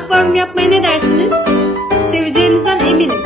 akvaryum yapmaya ne dersiniz? Seveceğinizden eminim.